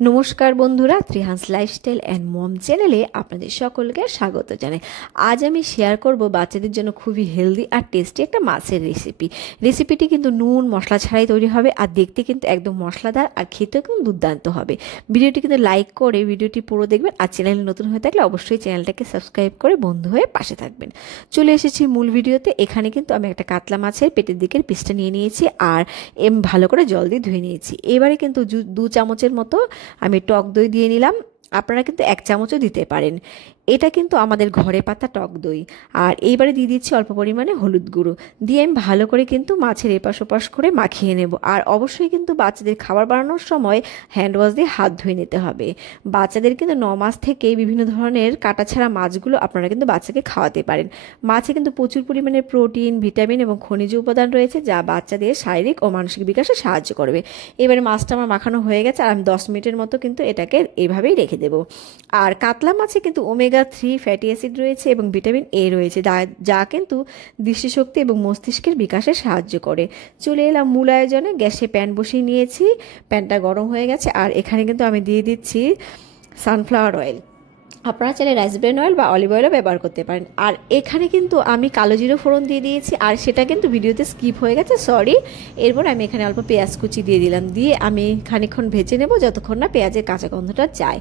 নমস্কার বন্ধুরা, Trihans lifestyle and mom চ্যানেলে আপনাদের সকলকে স্বাগত জানাই। আজ আমি শেয়ার করব বাচ্চাদের জন্য খুবই হেলদি আর টেস্টি একটা মাছের রেসিপিটি কিন্তু নুন মশলা ছাড়াই তৈরি হবে আর দেখতে কিন্তু একদম মশলাদার আর খেতেও কিন্তু দুর্দান্ত হবে। ভিডিওটি কিন্তু লাইক করে ভিডিওটি পুরো দেখবেন আর চ্যানেলে নতুন হয়ে থাকলে অবশ্যই চ্যানেলটাকে সাবস্ক্রাইব করে বন্ধু হয়ে পাশে থাকবেন। চলে এসেছি মূল ভিডিওতে। এখানে কিন্তু আমি একটা কাতলা মাছের পেটের দিকের পিসটা নিয়ে নিয়েছি আর ভালো করে জল দিয়ে ধুয়ে নিয়েছি। এবারে কিন্তু 2 চামচের মতো আমি টক দই দিয়ে নিলাম। আপনারা কিন্তু 1 চামচও দিতে পারেন। এটা কিন্তু আমাদের ঘরে পাতা টক দই। আর এইবারে দিয়ে দিচ্ছি অল্প পরিমাণে হলুদ গুঁড়ো দিয়ে আমি ভালো করে কিন্তু মাছের এপাশ ওপাশ করে মাখিয়ে নেব। আর অবশ্যই কিন্তু বাচ্চাদের খাবার বানানোর সময় হ্যান্ড ওয়াশ দিয়ে হাত ধুয়ে নিতে হবে। বাচ্চাদের কিন্তু 9 মাস থেকে বিভিন্ন ধরনের কাটা ছাড়া মাছগুলো আপনারা কিন্তু বাচ্চাকে খাওয়াতে পারেন। মাছে কিন্তু প্রচুর পরিমাণে প্রোটিন, ভিটামিন এবং খনিজ উপাদান রয়েছে যা বাচ্চাদের শারীরিক ও মানসিক বিকাশে সাহায্য করবে। এবারে মাছটা আমার মাখানো হয়ে গেছে আর আমি 10 মিনিটের মতো কিন্তু এটাকে এভাবেই রেখে দেবো। আর কাতলা মাছে কিন্তু ওমেগা 3 ফ্যাটি অ্যাসিড রয়েছে এবং ভিটামিন এ রয়েছে যা কিন্তু দৃষ্টিশক্তি এবং মস্তিষ্কের বিকাশে সাহায্য করে। চলে এলাম মূল আয়োজনে। গ্যাসে প্যান বসিয়ে নিয়েছি, প্যানটা গরম হয়ে গেছে আর এখানে কিন্তু আমি দিয়ে দিচ্ছি সানফ্লাওয়ার অয়েল। আপনারা চাইলে রাইস ব্রেন অয়েল বা অলিভ অয়েলও ব্যবহার করতে পারেন। আর এখানে কিন্তু আমি কালো জিরে ফোড়ন দিয়ে দিয়েছি আর সেটা কিন্তু ভিডিওতে স্কিপ হয়ে গেছে, সরি। এরপর আমি এখানে অল্প পেঁয়াজ কুচি দিয়ে দিলাম, দিয়ে আমি খানিকক্ষণ ভেজে নেব যতক্ষণ না পেঁয়াজের কাঁচা গন্ধটা যায়।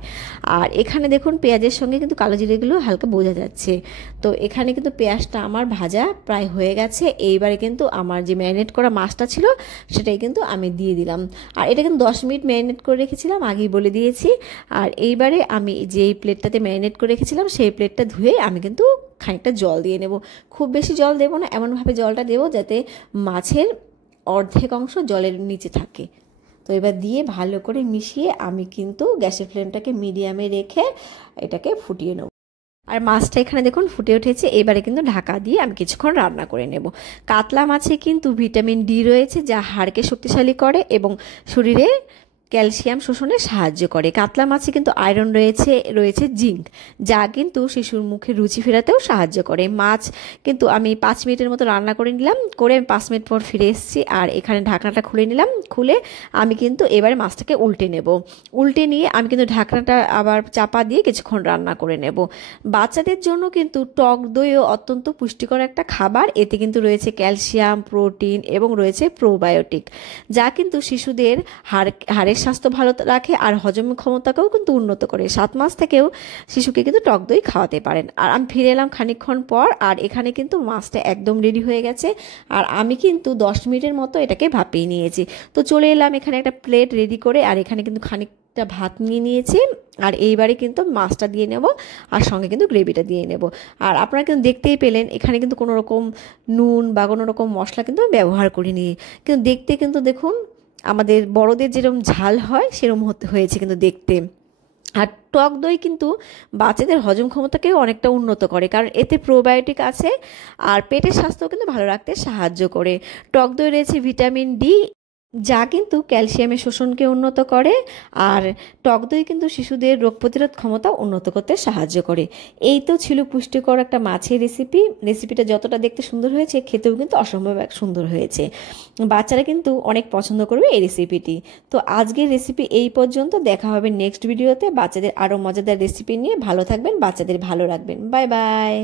আর এখানে দেখুন পেঁয়াজের সঙ্গে কিন্তু কালো জিরেগুলো হালকা বোঝা যাচ্ছে। তো এখানে কিন্তু পেঁয়াজটা আমার ভাজা প্রায় হয়ে গেছে। এইবারে কিন্তু আমার যে ম্যারিনেট করা মাছটা ছিল সেটাই কিন্তু আমি দিয়ে দিলাম। আর এটা কিন্তু 10 মিনিট ম্যারিনেট করে রেখেছিলাম, আগেই বলে দিয়েছি। আর এইবারে আমি যেই প্লেটটাতে ম্যারিনেট করে রেখেছিলাম সেই প্লেটটা ধুয়ে আমি কিন্তু খানিকটা জল দিয়ে নেব। খুব বেশি জল দেবো না, এমনভাবে জলটা দেবো যাতে মাছের অর্ধেক অংশ জলের নিচে থাকে। তো এবার দিয়ে ভালো করে মিশিয়ে আমি কিন্তু গ্যাসের ফ্লেমটাকে মিডিয়ামে রেখে এটাকে ফুটিয়ে নেব। আর মাছটা এখানে দেখুন ফুটে উঠেছে। এবারে কিন্তু ঢাকা দিয়ে আমি কিছুক্ষণ রান্না করে নেব। কাতলা মাছে কিন্তু ভিটামিন ডি রয়েছে যা হাড়কে শক্তিশালী করে এবং শরীরে ক্যালসিয়াম শোষণে সাহায্য করে। কাতলা মাছে কিন্তু আয়রন রয়েছে জিঙ্ক যা কিন্তু শিশুর মুখে রুচি ফেরাতেও সাহায্য করে। মাছ কিন্তু আমি 5 মিনিটের মতো রান্না করে নিলাম, করে আমি 5 মিনিট পর ফিরে এসেছি। আর এখানে ঢাকনাটা খুলে নিলাম, খুলে আমি কিন্তু এবারে মাছটাকে উল্টে নেব। উল্টে নিয়ে আমি কিন্তু ঢাকনাটা আবার চাপা দিয়ে কিছুক্ষণ রান্না করে নেব। বাচ্চাদের জন্য কিন্তু টক দইও অত্যন্ত পুষ্টিকর একটা খাবার। এতে কিন্তু রয়েছে ক্যালসিয়াম, প্রোটিন এবং রয়েছে প্রোবায়োটিক যা কিন্তু শিশুদের হাড়ের স্বাস্থ্য ভালো রাখে আর হজম ক্ষমতাকেও কিন্তু উন্নত করে। 7 মাস থেকেও শিশুকে কিন্তু টক দই খাওয়াতে পারেন। আর আমি ফিরে এলাম খানিকক্ষণ পর আর এখানে কিন্তু মাছটা একদম রেডি হয়ে গেছে। আর আমি কিন্তু 10 মিনিটের মতো এটাকে ভাপিয়ে নিয়েছি। তো চলে এলাম এখানে একটা প্লেট রেডি করে আর এখানে কিন্তু খানিকটা ভাত নিয়ে নিয়েছি। আর এইবারে কিন্তু মাছটা দিয়ে নেব আর সঙ্গে কিন্তু গ্রেভিটা দিয়ে নেব। আর আপনারা কিন্তু দেখতেই পেলেন এখানে কিন্তু কোনো রকম নুন বা কোনো রকম মশলা কিন্তু আমি ব্যবহার করিনি। কিন্তু দেখতে কিন্তু দেখুন আমাদের বড়দের যেরকম ঝাল হয় সেরকম হয়েছে কিন্তু দেখতে। আর টক দই কিন্তু বাচ্চাদের হজম ক্ষমতাকেও অনেকটা উন্নত করে, কারণ এতে প্রোবায়োটিক আছে আর পেটের স্বাস্থ্য কিন্তু ভালো রাখতে সাহায্য করে। টক দই রয়েছে ভিটামিন ডি যা কিন্তু ক্যালসিয়ামের শোষণকে উন্নত করে। আর টক দই কিন্তু শিশুদের রোগ প্রতিরোধ ক্ষমতা উন্নত করতে সাহায্য করে। এই তো ছিল পুষ্টিকর একটা মাছের রেসিপিটা যতটা দেখতে সুন্দর হয়েছে খেতেও কিন্তু অসম্ভব সুন্দর হয়েছে। বাচ্চারা কিন্তু অনেক পছন্দ করবে এই রেসিপিটি। তো আজকের রেসিপি এই পর্যন্ত, দেখা হবে নেক্সট ভিডিওতে বাচ্চাদের আরও মজাদার রেসিপি নিয়ে। ভালো থাকবেন, বাচ্চাদের ভালো রাখবেন। Bye bye.